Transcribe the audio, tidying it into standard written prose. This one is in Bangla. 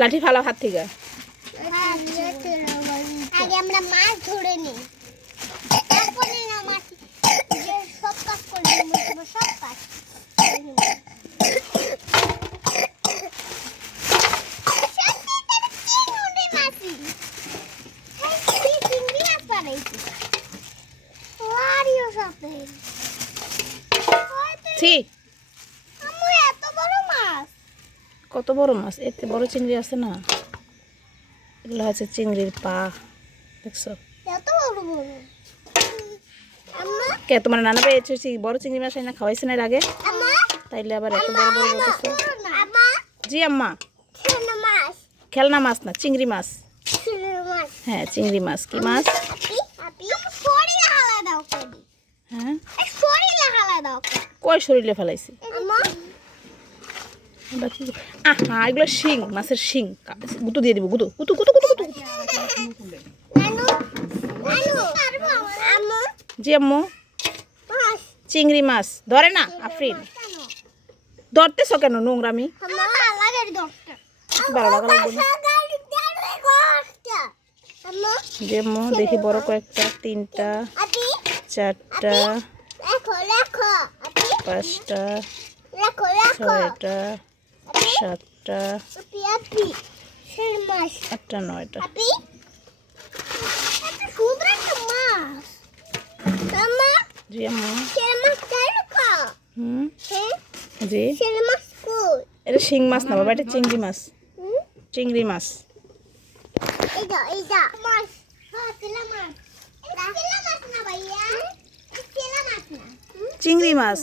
লাঠি ফালাও হাত থেকে। আগে আমরা মাছ ধরে নিই, তারপরে না মাছ যে সব কাজ করে নিই, সব কাজ কত বড় মাছ, এতে বড় চিংড়ি আছে না, এগুলো হচ্ছে চিংড়ির পা, দেখছো? কে তোমার নানা ভাই বড় চিংড়ি মাছ না খাওয়াইছে না এর আগে, তাইলে আবার এত বড় বড় বলতেছে। জি আম্মা, খেলনা মাছ না, চিংড়ি মাছ। হ্যাঁ চিংড়ি মাছ। কি মাছ? হ্যাঁ কয় শরীরে ফেলাইছি? আহা এগুলো শিং, মাছের শিং। গুঁতো দিয়ে দিব, গুঁতো গুঁতো গুঁতো গুঁতো গুঁতো। জি আম্মু, চিংড়ি মাছ ধরে না আফরিন? ধরতেছ কেন? নোংরামি ভালো লাগা লাগবে না। জি আম্মু, দেখি বড় কয়েকটা, 3টা 4টা 5টা 6টা 7টা 8টা 9টা। জি আম্মু। হুম জি, এটা শিং মাছ না বাবা, এটা চিংড়ি মাছ। চিংড়ি মাছ। চিংড়ি মাছ